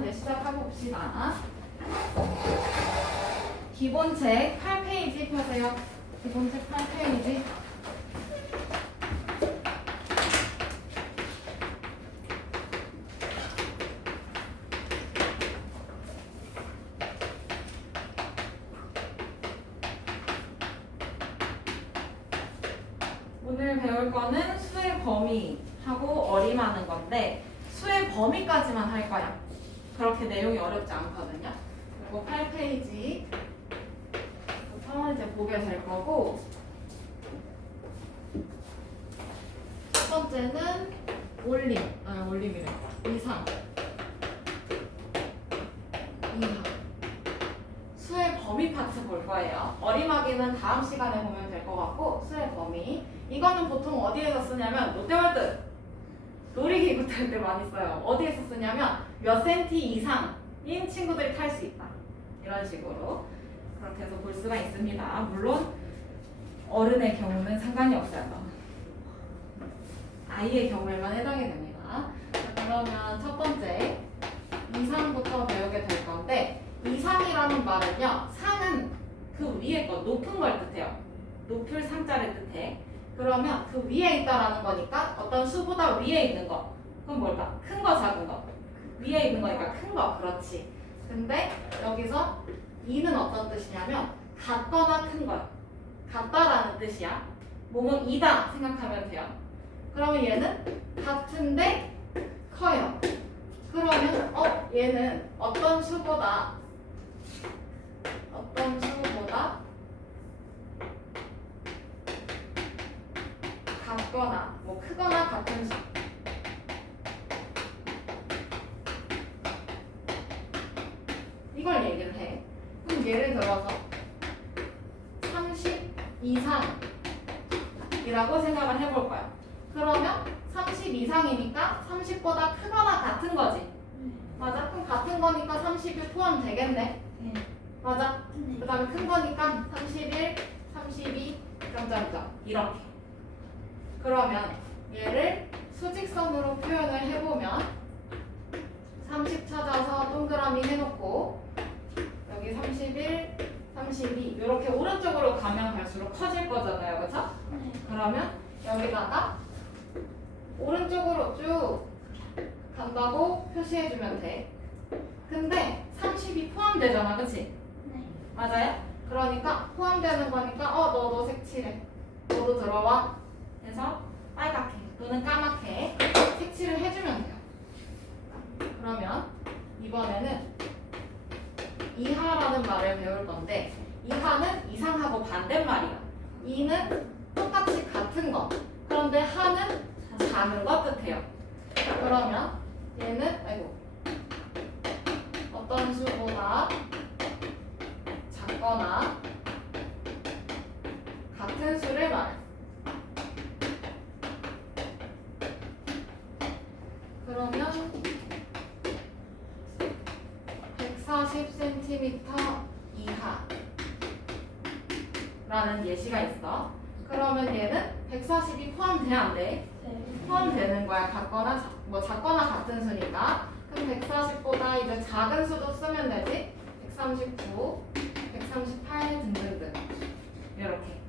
그러면 이제 시작해봅시다. 기본책 8페이지 펴세요. 기본책 8페이지. 오늘 배울 거는 수의 범위하고 어림하는 건데 수의 범위까지만 할 거야. 그렇게 내용이 어렵지 않거든요. 그리고 8페이지 부터 이제 보게 될 거고, 첫 번째는 올림이래. 이상. 수의 범위 파트 볼 거예요. 어림하기는 다음 시간에 보면 될 것 같고, 수의 범위. 이거는 보통 어디에서 쓰냐면 롯데월드 놀이기구 탈 때 많이 써요. 어디에서 쓰냐면 몇 센티 이상인 친구들이 탈 수 있다. 이런 식으로 그렇게 해서 볼 수가 있습니다. 물론 어른의 경우는 상관이 없어요. 아이의 경우에만 해당이 됩니다. 그러면 첫 번째 이상부터 배우게 될 건데, 이상이라는 말은요, 상은 그 위에 거, 높은 걸 뜻해요. 높을 상자를 뜻해. 그러면 그 위에 있다라는 거니까 어떤 수보다 위에 있는 거. 그럼 뭘까? 큰 거, 작은 거. 위에 있는 거니까 큰 거. 그렇지. 근데 여기서 이는 어떤 뜻이냐면 같거나 큰 거. 같다라는 뜻이야. 뭐뭐 이다 생각하면 돼요. 그러면 얘는 같은데 커요. 그러면 얘는 어떤 수보다 같거나 뭐 크거나 같은 수. 이걸 얘기를 해. 그럼 예를 들어서 30 이상이라고 생각을 해볼 거야. 그러면 30 이상이니까 30보다 크거나 같은 거지. 맞아? 그럼 같은 거니까 30이 포함되겠네. 맞아? 그 다음에 큰 거니까 31, 32, 점점점 이렇게. 그러면 얘를 수직선으로 표현을 해보면 30 찾아서 동그라미 해놓고 여기 31, 32 이렇게 오른쪽으로 가면 갈수록 커질 거잖아요. 그렇죠? 그러면 여기다가 오른쪽으로 쭉 간다고 표시해주면 돼. 근데 30이 포함되잖아. 그치? 맞아요? 그러니까 포함되는 거니까 너도 색칠해. 너도 들어와. 해서 빨갛게 또는 까맣게 색칠을 해주면 돼요. 그러면 이번에는 이하라는 말을 배울 건데, 이하는 이상하고 반대말이야. 이는 똑같이 같은 거. 그런데 하는 작은 것 뜻해요. 그러면 얘는 어떤 수보다 작거나 같은 수를 말해. 그러면 140cm 이하라는 예시가 있어. 그러면 얘는 140이 포함돼야 안 돼? 포함되는 거야. 작거나 같은 수니까. 그럼 140보다 이제 작은 수도 쓰면 되지. 139, 138 등등등. 이렇게.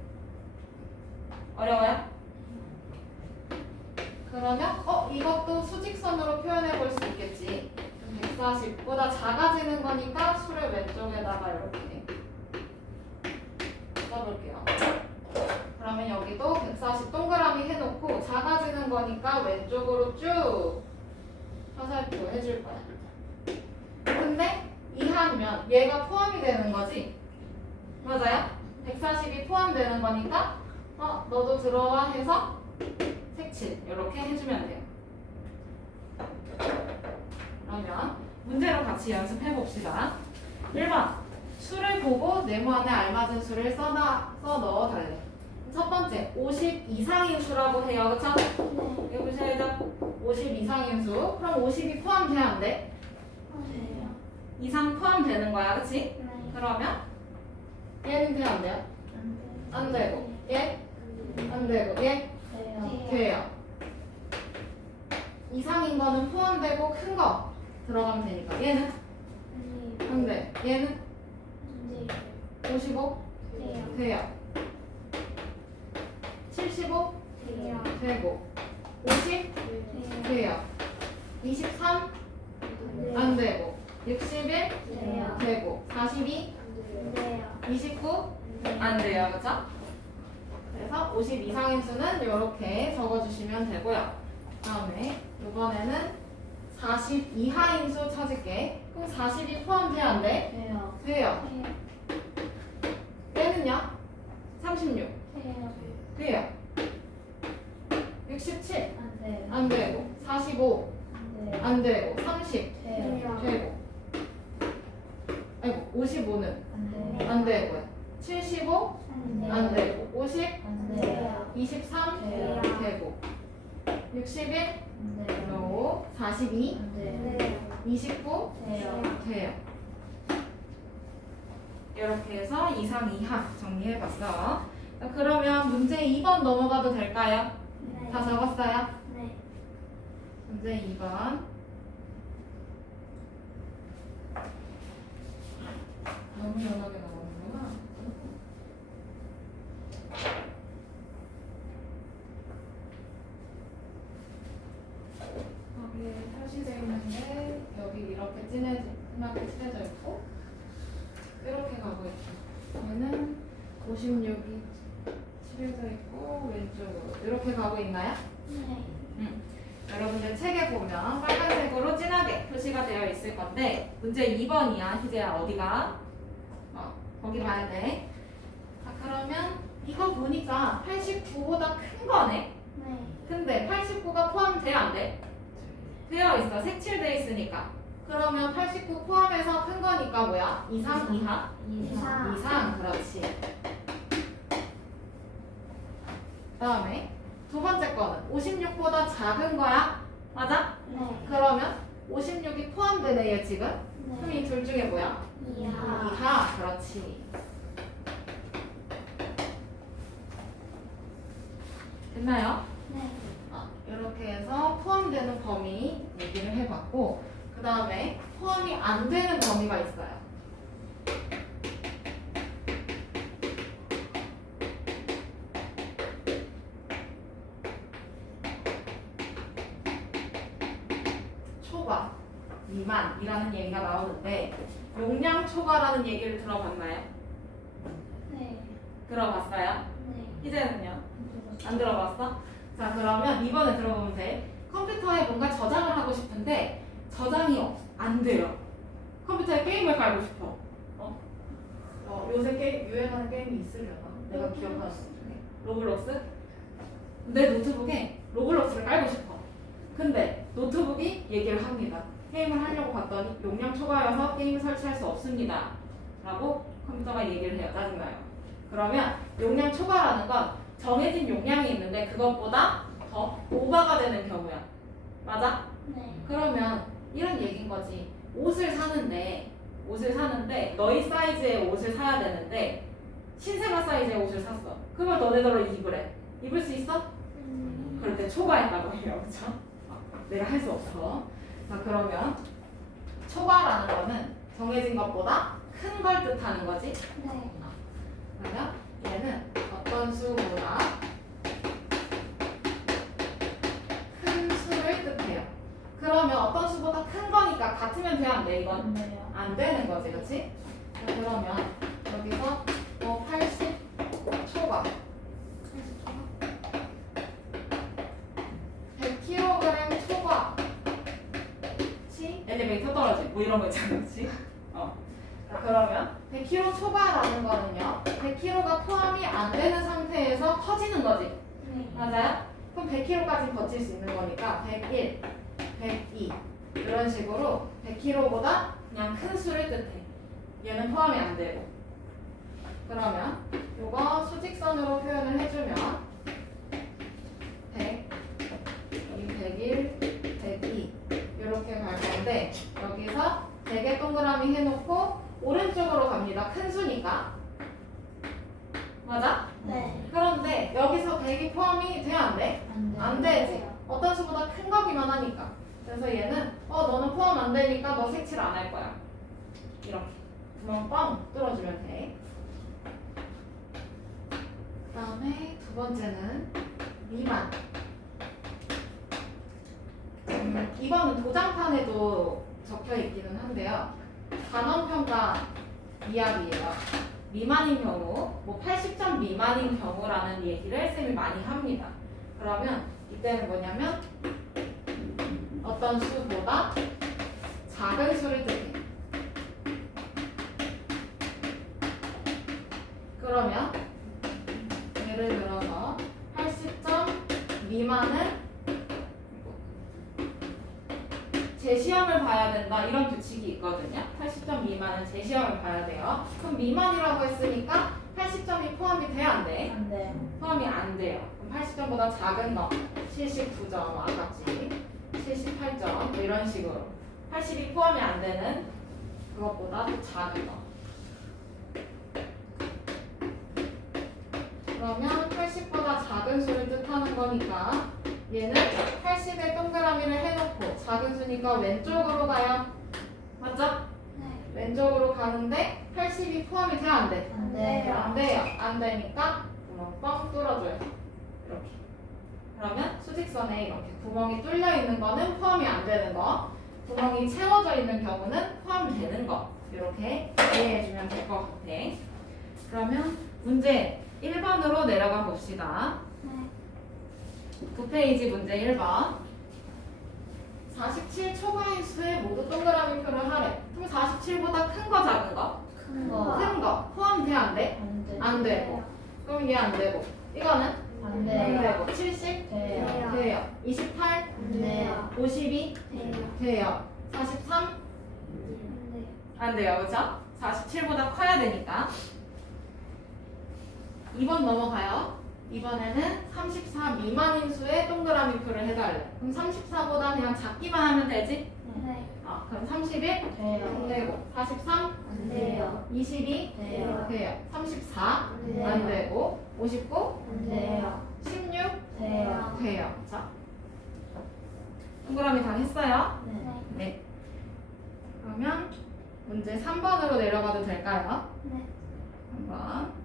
어려워요? 그러면 이것도 수직선으로 표현해 볼 수 있겠지. 140보다 작아지는 거니까 수를 왼쪽에다가 이렇게 써볼게요. 그러면 여기도 140 동그라미 해놓고 작아지는 거니까 왼쪽으로 쭉 화살표 해줄 거야. 근데 이하면 얘가 포함이 되는 거지. 맞아요? 140이 포함되는 거니까 너도 들어와 해서 색칠 이렇게 해주면 돼요. 그러면 문제로 같이 연습해 봅시다. 1번 수를 보고 네모 안에 알맞은 수를 써 넣어 달래. 첫 번째 50 이상인 수라고 해요. 그쵸? 여기 보셔야죠. 50 이상인 수. 그럼 50이 포함돼야 안 돼? 이상 포함되는 거야. 그치? 그러면 얘는 돼야 안 돼요? 안 되고 얘? 안 되고 얘? 돼요. 이상인 거는 포함되고 큰 거. 들어가면 되니까 얘는 안 돼. 얘는 55 돼요. 75 되고 50 돼요. 23 안 되고 61 되고 42 29 안 돼요. 그쵸? 그래서 50 이상인 수는 이렇게 적어주시면 되고요. 다음에 이번에는 40 이하인 수 찾을게. 그럼 40이 포함돼야 안 돼? 돼요. 얘는요? 36 돼요. 67 안 되고 45 안 되고 30 되고 아이고 55는 안 되고요. 75 안 되고 50 23 되고 61 그리고 42 29 돼요. 이렇게 해서 이상 이하 정리해봤어. 자, 그러면 문제 2번 넘어가도 될까요? 다 적었어요? 문제 2번. 너무 연하게 나오는구나. 여기 표시되어 있는데 여기 이렇게 진하게 칠해져 있고 이렇게 가고 있죠. 얘는 56이 칠해져 있고 왼쪽으로 이렇게 가고 있나요? 여러분들 책에 보면 빨간색으로 진하게 표시가 되어 있을 건데 문제 2번이야. 희재야 어디가? 거기 봐야 돼. 자 그러면 이거 보니까 89보다 큰 거네. 근데 89가 포함돼야 안 돼? 되어 있어. 색칠돼 있으니까. 그러면 89 포함해서 큰 거니까 뭐야? 이상, 이하? 이상. 그렇지. 다음에 두 번째 거는 56보다 작은 거야? 맞아? 그러면 56이 포함되네 얘 지금? 그럼 이 둘 중에 뭐야? 이하. 그렇지. 됐나요? 이렇게 해서 포함되는 범위 얘기를 해봤고 그 다음에 포함이 안 되는 범위가 있어요. 초과, 미만이라는 얘기가 나오는데 용량 초과라는 얘기를 들어봤나요? 들어봤어요? 이제는요? 안 들어봤어? 자 그러면 이번에 들어보면 돼. 컴퓨터에 뭔가 저장을 하고 싶은데 저장이 안 돼요. 컴퓨터에 게임을 깔고 싶어. 요새 유행하는 게임이 있으려나? 내가 기억하는 것 중에 로블록스? 내 노트북에 로블록스를 깔고 싶어. 근데 노트북이 얘기를 합니다. 게임을 하려고 봤더니 용량 초과여서 게임을 설치할 수 없습니다 라고 컴퓨터가 얘기를 해요. 짜증나요. 그러면 용량 초과라는 건 정해진 용량이 있는데 그것보다 더 오버가 되는 경우야. 맞아? 그러면 이런 얘기인 거지. 옷을 사는데 너희 사이즈의 옷을 사야 되는데 신세가 사이즈의 옷을 샀어. 그걸 너네들로 입으래. 입을 수 있어? 그럴 때 초과했다고 해요. 그쵸? 내가 할 수 없어. 자 그러면 초과라는 거는 정해진 것보다 큰 걸 뜻하는 거지. 그러면 얘는 어떤 수보다 큰 수를 뜻해요. 그러면 어떤 수보다 큰 거니까 같으면 돼야 안 돼? 이건 안 되는 거지, 그렇지? 그러면 여기서 80 초과 100kg 초과 엘리베이터 떨어지 뭐 이런 거 있잖아, 그렇지? 자, 그러면 100kg 초과라는 거는요 100kg가 포함이 안 되는 상태에서 커지는 거지. 맞아요? 그럼 100kg까지 버틸 수 있는 거니까 101, 102 이런 식으로 100kg보다 그냥 큰 수를 뜻해. 얘는 포함이 안 되고. 그러면 이거 수직선으로 표현을 해주면 100, 101, 102 이렇게 갈 건데 여기서 100에 동그라미 해놓고 오른쪽으로 갑니다. 큰 수니까. 맞아? 그런데 여기서 100이 포함이 돼? 안 돼? 안 되지. 어떤 수보다 큰 거기만 하니까. 그래서 얘는 너는 포함 안 안 되니까 너 색칠 안 할 거야. 이렇게 구멍 뻥 뚫어주면 돼. 그 다음에 두 번째는 미만. 이거는 도장판에도 적혀 있기는 한데요. 단원평가 이야기예요. 미만인 경우, 뭐 80점 미만인 경우라는 얘기를 쌤이 많이 합니다. 그러면 이때는 뭐냐면 어떤 수보다 작은 수를 뜻해. 그러면 예를 들어서 80점 미만은 제시험을 봐야 된다 이런 규칙이 있거든요. 80점 미만은 제시험을 봐야 돼요. 그럼 미만이라고 했으니까 80점이 포함이 돼? 안 돼? 안 돼. 포함이 안 돼요. 그럼 80점보다 작은 거 79점 아깝지 78점 뭐 이런 식으로 80이 포함이 안 되는 그것보다 더 작은 거. 그러면 80보다 작은 수를 뜻하는 거니까 얘는 80에 동그라미를 해놓고 작은 수니까 왼쪽으로 가요. 맞죠? 네. 왼쪽으로 가는데 80이 포함이 돼야 안 돼? 안 돼요. 안 돼요. 안 되니까 구멍 뻥 뚫어줘요. 이렇게. 그러면 수직선에 이렇게 구멍이 뚫려 있는 거는 포함이 안 되는 거, 구멍이 채워져 있는 경우는 포함되는 거. 이렇게 이해해주면 될 것 같아. 그러면 문제 1번으로 내려가 봅시다. 네. 9페이지 문제 1번. 47 초과인 수에 모두 동그라미 표를 하래. 그럼 47보다 큰 거 작은 거? 큰 거. 큰 거. 포함돼 안 돼? 안 돼. 안 되고. 그럼 얘 안 되고. 이거는? 안 안 돼요. 되고. 70? 돼요. 돼요. 28? 안 돼요. 52? 돼요. 돼요. 43? 안 돼요. 안 돼요. 그죠? 47보다 커야 되니까. 2번 넘어가요. 이번에는 34 미만인 수에 동그라미 표를 해달래. 그럼 34보다 그냥 작기만 하면 되지? 네. 그럼 31? 안 돼요. 되고. 43? 안 돼요. 22? 돼요. 돼요. 34? 안 돼요. 안 되고. 59? 안 돼요. 16? 돼요. 돼요. 자, 동그라미 다 했어요? 네. 네. 그러면 문제 3번으로 내려가도 될까요? 네. 한번.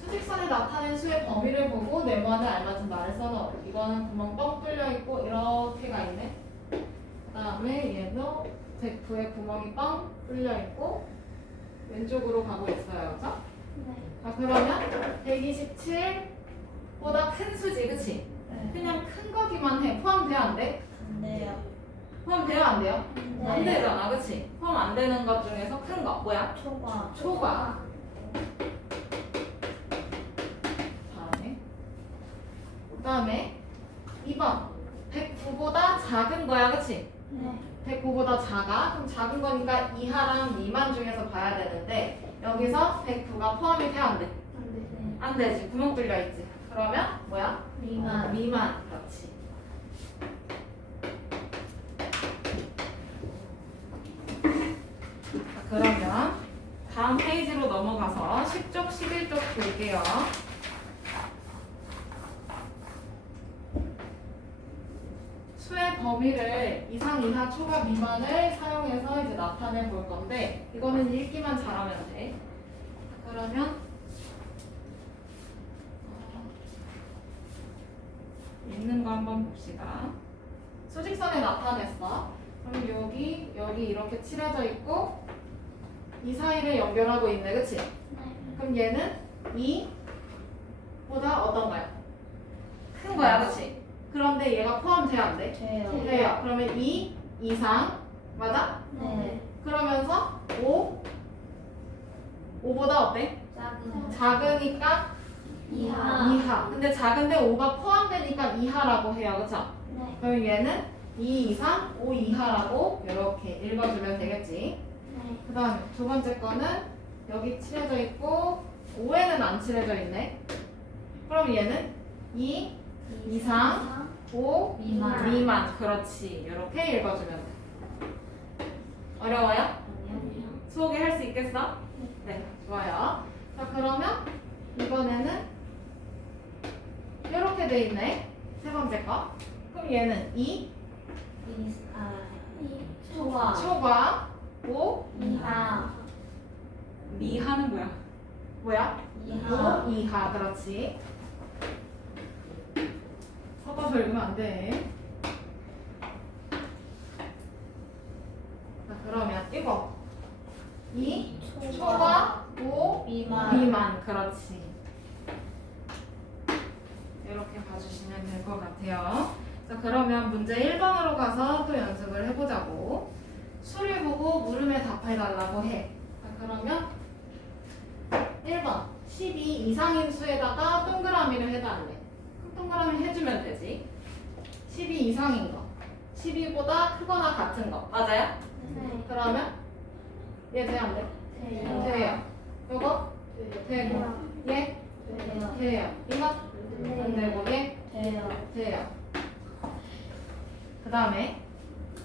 수직선에 나타낸 수의 범위를 보고 네모안에 알맞은 말을 써넣어. 이거는 구멍 뻥 뚫려 있고 이렇게가 있네. 그 다음에 얘도 109에 구멍이 뻥 뚫려 있고 왼쪽으로 가고 있어요. 그죠? 네. 자, 그러면 127보다 큰 수지, 그치? 네. 그냥 큰 거기만 해. 포함돼요, 안 돼? 안 돼요. 포함돼요, 안 돼요? 네. 안 되잖아, 그치? 포함 안 되는 것 중에서 큰 거, 뭐야? 초과. 초과. 다음에. 그 다음에 2번. 109보다 작은 거야, 그치? 네. 109보다 작아? 그럼 작은 거니까 이하랑 미만 중에서 봐야 되는데 여기서 109가 포함이 돼, 안 돼? 안 돼요. 안 되지. 구멍 뚫려 있지. 그러면 뭐야? 미만. 미만. 그렇지. 자, 그러면 다음 페이지로 넘어가서 10쪽, 11쪽 볼게요. 수의 범위를 이상, 이하, 초과, 미만을 사용해서 이제 나타내 볼 건데 이거는 읽기만 잘하면 돼. 그러면 읽는 거 한번 봅시다. 수직선에 나타냈어. 그럼 여기 이렇게 칠해져 있고 이 사이를 연결하고 있네, 그치? 네. 그럼 얘는 2보다 어떤가요? 큰 거야, 그치? 그런데 얘가 포함돼야 안 돼? 돼요. 돼요. 그러면 2 이상, 맞아? 네. 그러면서 5보다 어때? 작은. 작으니까 이하. 이하. 근데 작은데 5가 포함되니까 이하라고 해요, 그쵸? 네. 그럼 얘는 2 이상, 5 이하라고 이렇게 읽어주면 되겠지. 네. 그 다음에 두 번째 거는 여기 칠해져 있고 5에는 안 칠해져 있네. 그럼 얘는 2 이상, 5 미만. 미만. 그렇지. 이렇게 읽어주면 돼. 어려워요? 아니요. 수호기 할 수 있겠어? 네, 좋아요. 자, 그러면 이번에는 이렇게 돼 있네. 세 번째 거. 그럼 얘는 2 초과 초과 5 이하 미하는 뭐야? 뭐야? 이하 5 이하. 그렇지. 섞어서 읽으면 안 돼. 자, 그러면 이거 2 초과 5 미만 미만. 그렇지. 이렇게 봐주시면 될 것 같아요. 자, 그러면 문제 1번으로 가서 또 연습을 해보자고. 수를 보고 물음에 답해달라고 해. 자, 그러면 1번 12 이상인 수에다가 동그라미를 해달래. 그럼 동그라미 해주면 되지. 12 이상인 거, 12보다 크거나 같은 거 맞아요? 네. 그러면 얘 돼 안 돼? 돼요 돼요. 요거 되고 얘 돼요 돼요. 이거 안 되고 얘 돼요 돼요. 그 다음에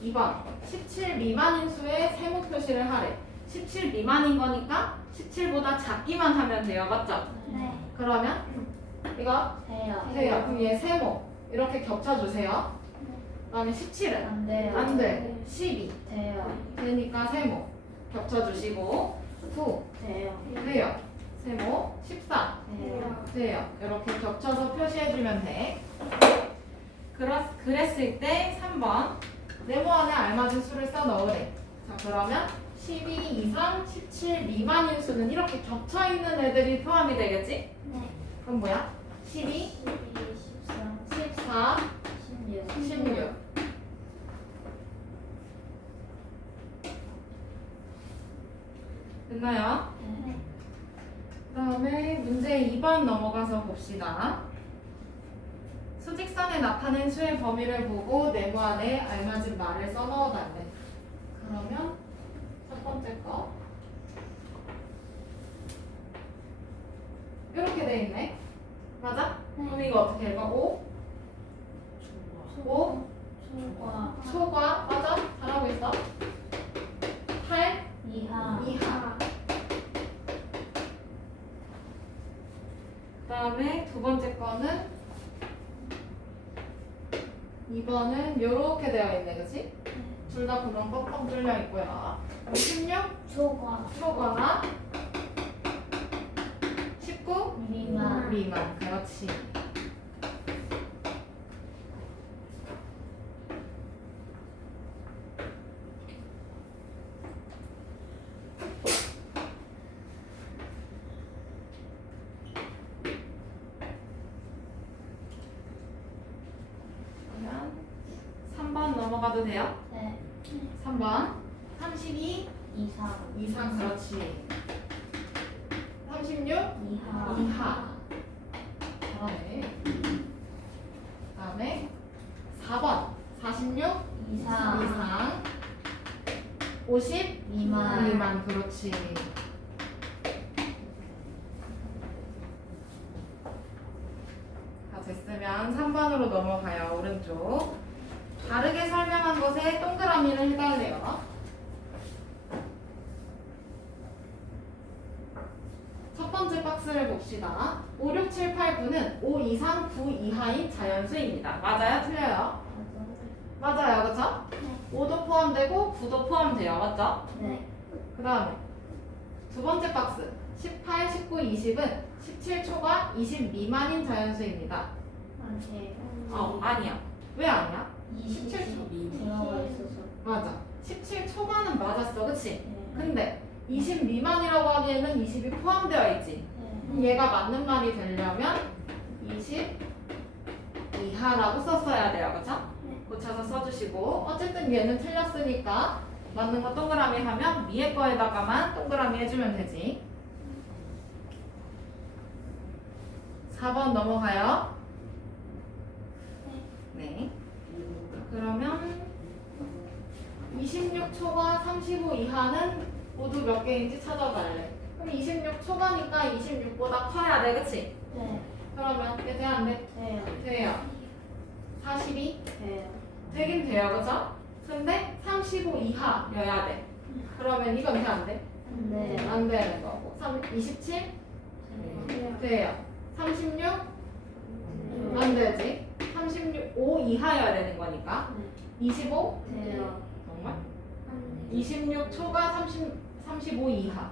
2번 17 미만인 수에 세모 표시를 하래. 17 미만인 거니까 17보다 작기만 하면 돼요. 맞죠? 네 그러면 이거 돼요 돼요. 그럼 얘 세모 이렇게 겹쳐주세요. 그 다음에 17은 안 돼요 안 돼. 12 돼요 되니까 세모 겹쳐주시고 9 돼요 돼요. 세모 14 돼요 돼요. 이렇게 겹쳐서 표시해주면 돼. 그랬을 때 3번 네모 안에 알맞은 수를 써 넣으래. 자, 그러면 12 이상 17 미만인 수는 이렇게 겹쳐있는 애들이 포함이 되겠지? 네 그럼 뭐야? 12, 14, 16 됐나요? 네 그 다음에 문제 2번 넘어가서 봅시다. 수직선에 나타낸 수의 범위를 보고 네모 안에 알맞은 말을 써넣어달래. 그러면 첫 번째 거 이렇게 돼 있네. 맞아? 그럼 이거 어떻게 읽어? 5? 5? 초과 초과 맞아? 잘하고 있어. 8? 이하 이하. 그 다음에 두 번째 거는 2번은 이렇게 되어 있네, 그치? 둘 다 구멍 뻥뻥 뚫려 있고요. 16 초과 초과 19 미만 미만. 그렇지. 그러면 3번 넘어가도 돼요? 네 3번 32 이상 이상. 그렇지. 36 이하 이하. 잘하네. 그 다음에 4번 46 이상 이상 50 미만 미만. 그렇지. 다 됐으면 3번으로 넘어가요. 오른쪽. 다르게 설명한 것에 동그라미를 해달래요. 첫 번째 박스를 봅시다. 5, 6, 7, 8, 9는 5 이상 9 이하인 자연수입니다. 맞아요? 틀려요? 맞아요. 그쵸? 5도 포함되고 9도 포함돼요. 맞죠? 네 그 다음에 두 번째 박스 18, 19, 20은 17 초과 20 미만인 자연수입니다. 안돼요 아니야. 왜 아니야? 27초 들어가 있어서 맞아. 17 초과는 맞았어. 그치? 네 근데 20 미만이라고 하기에는 20이 포함되어 있지. 그럼 얘가 맞는 말이 되려면 20 이하라고 썼어야 돼요. 그쵸? 네. 고쳐서 써주시고 어쨌든 얘는 틀렸으니까 맞는 거 동그라미 하면 위에 거에다가만 동그라미 해주면 되지. 4번 넘어가요. 네. 그러면 26 초과 35 이하는 모두 몇 개인지 찾아달래. 그럼 26 초과니까 26보다 커야 돼. 그치? 네 그러면 얘 돼? 안 돼? 돼요 돼요. 42? 돼요 되긴 돼요. 그죠? 근데 35 이하여야 돼. 그러면 이건 돼? 안 돼? 네 안 되는 거고. 27? 돼요 돼요. 36? 안 되면 되지? 35 이하여야 되는 거니까. 25? 돼요. 정말? 안 돼. 26초가 35 이하.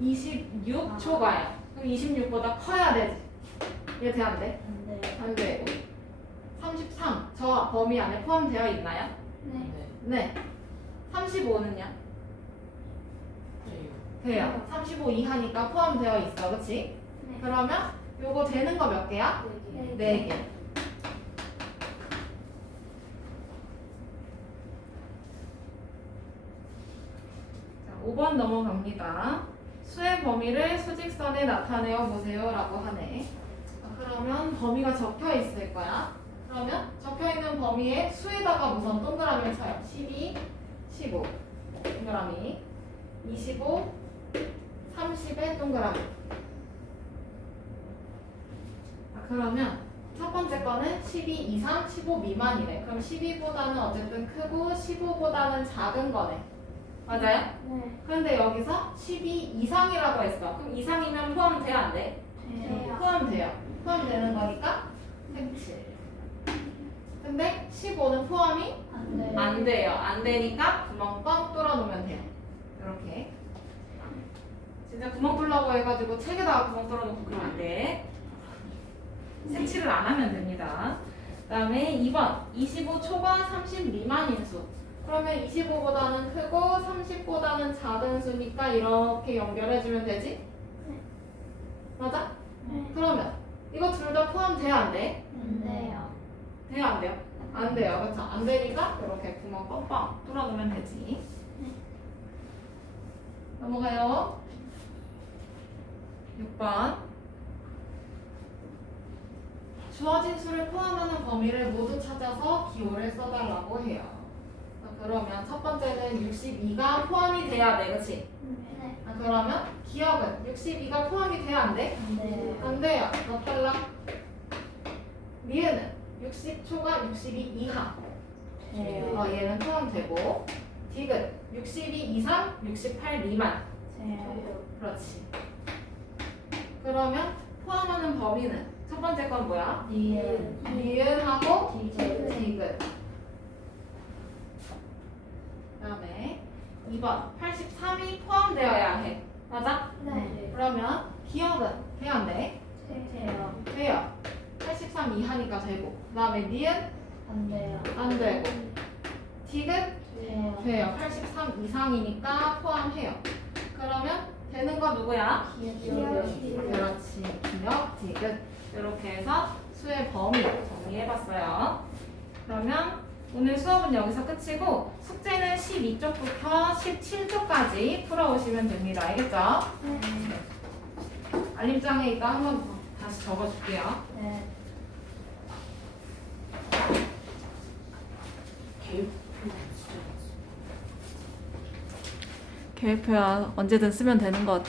26초가야. 그럼 26보다 커야 되지. 이게 돼, 안 돼? 안 돼. 안 되고. 33. 저 범위 안에 포함되어 있나요? 네. 네. 35는요? 돼요. 35 이하니까 포함되어 있어. 그치? 네. 그러면 요거 되는 거 몇 개야? 네. 4개. 자, 5번 넘어갑니다. 수의 범위를 수직선에 나타내어 보세요 라고 하네. 자, 그러면 범위가 적혀 있을 거야. 그러면 적혀 있는 범위에 수에다가 우선 동그라미를 쳐요. 12, 15 동그라미, 25, 30의 동그라미. 그러면 첫 번째 거는 12 이상, 15 미만이래. 그럼 12보다는 어쨌든 크고 15보다는 작은 거네. 맞아요? 네. 그런데 여기서 12 이상이라고 했어. 그럼 이상이면 포함돼야 안 돼? 돼요. 포함돼요. 포함되는 거니까 색칠. 근데 15는 포함이 안 돼. 안 돼요. 안 되니까 구멍 뻥 뚫어 놓으면 돼요. 이렇게. 진짜 구멍 뚫라고 해가지고 책에다가 구멍 뚫어 놓고 그러면 안 돼. 색칠을 안 하면 됩니다. 그 다음에 2번 25초가 30 미만인 수. 그러면 25보다는 크고 30보다는 작은 수니까 이렇게 연결해주면 되지? 네. 맞아? 네. 그러면 이거 둘 다 포함돼야 안 돼? 안 돼요. 돼요 안 돼요? 안 돼요. 그렇죠? 안 되니까 이렇게 구멍 뻥뻥 뚫어 놓으면 되지. 넘어가요. 6번 주어진 수를 포함하는 범위를 모두 찾아서 기호를 써달라고 해요. 자, 그러면 첫 번째는 62가 포함이 돼야 돼, 그치? 네. 그러면 기억은 62가 포함이 돼야 안 돼? 안 돼요. 안 돼요. 몇 달러? 리은은 60초가 62 이하. 돼요. 얘는 포함되고. 딕은 62 이상, 68 미만. 돼요. 그렇지. 그러면 포함하는 범위는 첫 번째 건 뭐야? 니은. 리은하고 디귿. 디귿. 그다음에 2번 83이 포함되어야 해. 맞아? 네. 그러면 기억은 돼야 안 돼? 돼요. 돼요. 83 이하니까 되고. 그다음에 니은 안 돼요. 안 되고. 디귿 돼요. 돼요. 83 이상이니까 포함해요. 그러면 되는 거 누구야? 기억이. 그렇지. 기억, 디귿. 이렇게 해서 수의 범위 정리해봤어요. 그러면 오늘 수업은 여기서 끝이고 숙제는 12쪽부터 17쪽까지 풀어오시면 됩니다. 알겠죠? 네. 알림장에 있다 한번 다시 적어줄게요. 네. 계획표야 언제든 쓰면 되는 것